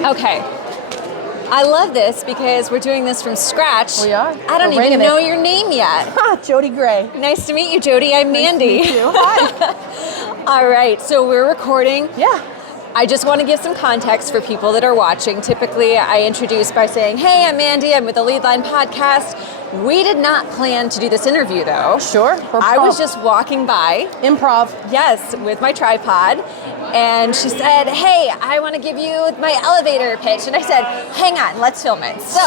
Okay. I love this because we're doing this from scratch. We are. I don't even know your name yet. Jody Gray. Nice to meet you, Jody. I'm Mandy. Nice to meet you. Hi. All right, so we're recording. Yeah. I just want to give some context for people that are watching. Typically, I introduce by saying, hey, I'm Mandy. I'm with the Leadline podcast. We did not plan to do this interview, though. Sure. I was just walking by. Improv. Yes, with my tripod. And she said, hey, I want to give you my elevator pitch. And I said, hang on, let's film it. So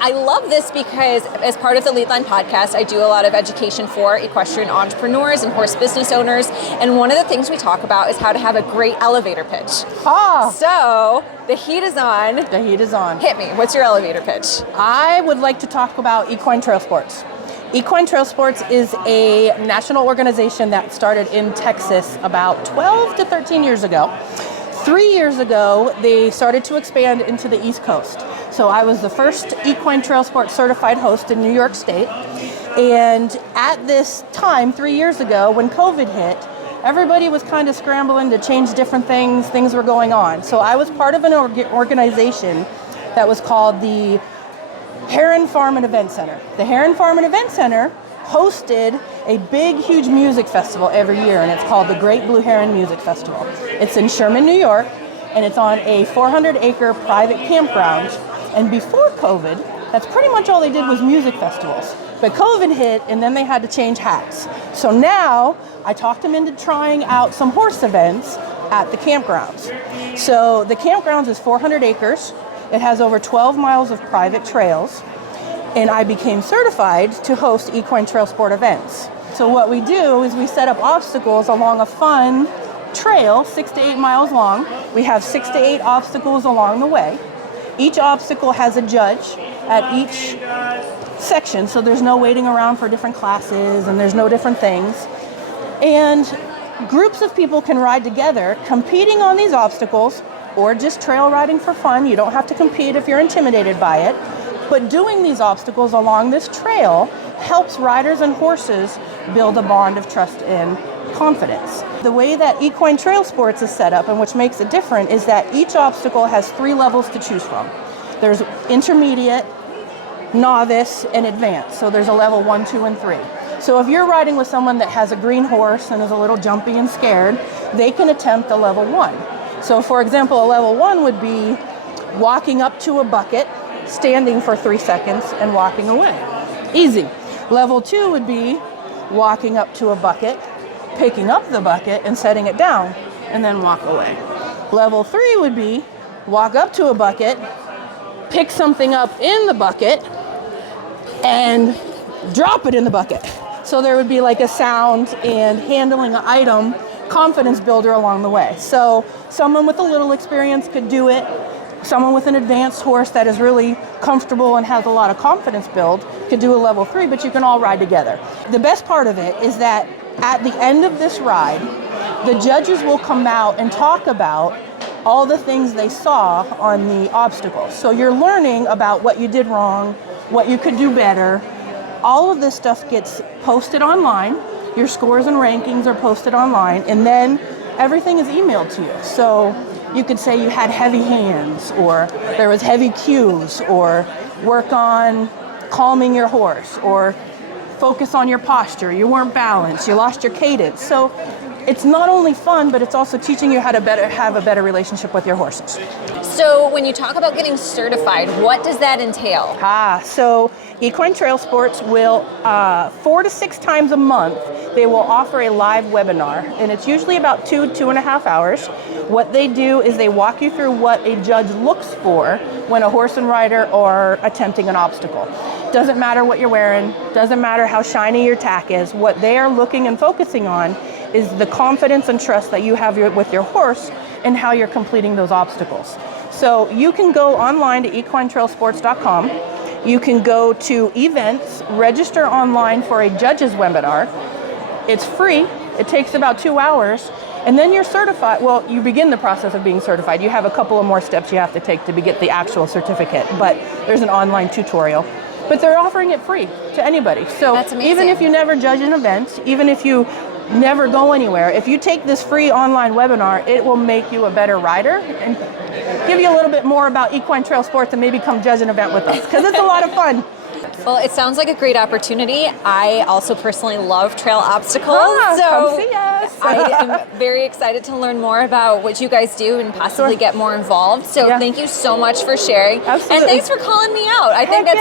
I love this because as part of the Leadline podcast, I do a lot of education for equestrian entrepreneurs and horse business owners. And one of the things we talk about is how to have a great elevator pitch. Ah. So the heat is on. The heat is on. Hit me. What's your elevator pitch? I would like to talk about equine trail sports. Equine Trail Sports is a national organization that started in Texas about 12 to 13 years ago. 3 years ago, they started to expand into the East Coast. So I was the first Equine Trail Sports certified host in New York State. And at this time, 3 years ago, when COVID hit, everybody was kind of scrambling to change different things. Things were going on. So I was part of an organization that was called the Heron Farm and Event Center. The Heron Farm and Event Center hosted a big, huge music festival every year, and it's called the Great Blue Heron Music Festival. It's in Sherman, New York, and it's on a 400-acre private campground. And before COVID, that's pretty much all they did was music festivals. But COVID hit, and then they had to change hats. So now, I talked them into trying out some horse events at the campgrounds. So the campgrounds is 400 acres. It has over 12 miles of private trails, and I became certified to host equine trail sport events. So what we do is we set up obstacles along a fun trail, 6 to 8 miles long. We have 6 to 8 obstacles along the way. Each obstacle has a judge at each section, so there's no waiting around for different classes and there's no different things. And groups of people can ride together, competing on these obstacles, or just trail riding for fun. You don't have to compete if you're intimidated by it. But doing these obstacles along this trail helps riders and horses build a bond of trust and confidence. The way that equine trail sports is set up, and which makes it different, is that each obstacle has 3 levels to choose from. There's intermediate, novice, and advanced. So there's a level 1, 2, and 3. So if you're riding with someone that has a green horse and is a little jumpy and scared, they can attempt a level 1. So for example, a level 1 would be walking up to a bucket, standing for 3 seconds, and walking away. Easy. Level 2 would be walking up to a bucket, picking up the bucket and setting it down, and then walk away. Level 3 would be walk up to a bucket, pick something up in the bucket, and drop it in the bucket. So there would be like a sound and handling an item, confidence builder along the way. So someone with a little experience could do it. Someone with an advanced horse that is really comfortable and has a lot of confidence build could do a level 3, but you can all ride together. The best part of it is that at the end of this ride, the judges will come out and talk about all the things they saw on the obstacles. So you're learning about what you did wrong, what you could do better. All of this stuff gets posted online. Your scores and rankings are posted online, and then everything is emailed to you. So you could say you had heavy hands, or there was heavy cues, or work on calming your horse, or focus on your posture, you weren't balanced, you lost your cadence. So it's not only fun, but it's also teaching you how to have a better relationship with your horses. So when you talk about getting certified, what does that entail? So Equine Trail Sports will, 4 to 6 times a month, they will offer a live webinar, and it's usually about 2.5 hours. What they do is they walk you through what a judge looks for when a horse and rider are attempting an obstacle. Doesn't matter what you're wearing, doesn't matter how shiny your tack is, what they are looking and focusing on is the confidence and trust that you have with your horse and how you're completing those obstacles. So you can go online to equinetrailsports.com. You can go to events, register online for a judge's webinar. It's free. It takes about 2 hours. And then you're certified. Well, you begin the process of being certified. You have a couple of more steps you have to take to get the actual certificate, but there's an online tutorial. But they're offering it free to anybody. So that's amazing. Even if you never judge an event, even if you never go anywhere. If you take this free online webinar, it will make you a better rider and give you a little bit more about equine trail sports and maybe come judge an event with us, because it's a lot of fun. Well, it sounds like a great opportunity. I also personally love trail obstacles, Come see us. I am very excited to learn more about what you guys do and possibly get more involved. So thank you so much for sharing. Absolutely. And thanks for calling me out. I think Heck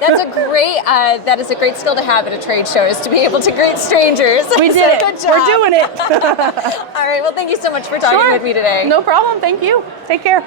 that is a great skill to have at a trade show, is to be able to greet strangers. We did it. Good job. We're doing it. All right. Well, thank you so much for talking with me today. No problem. Thank you. Take care.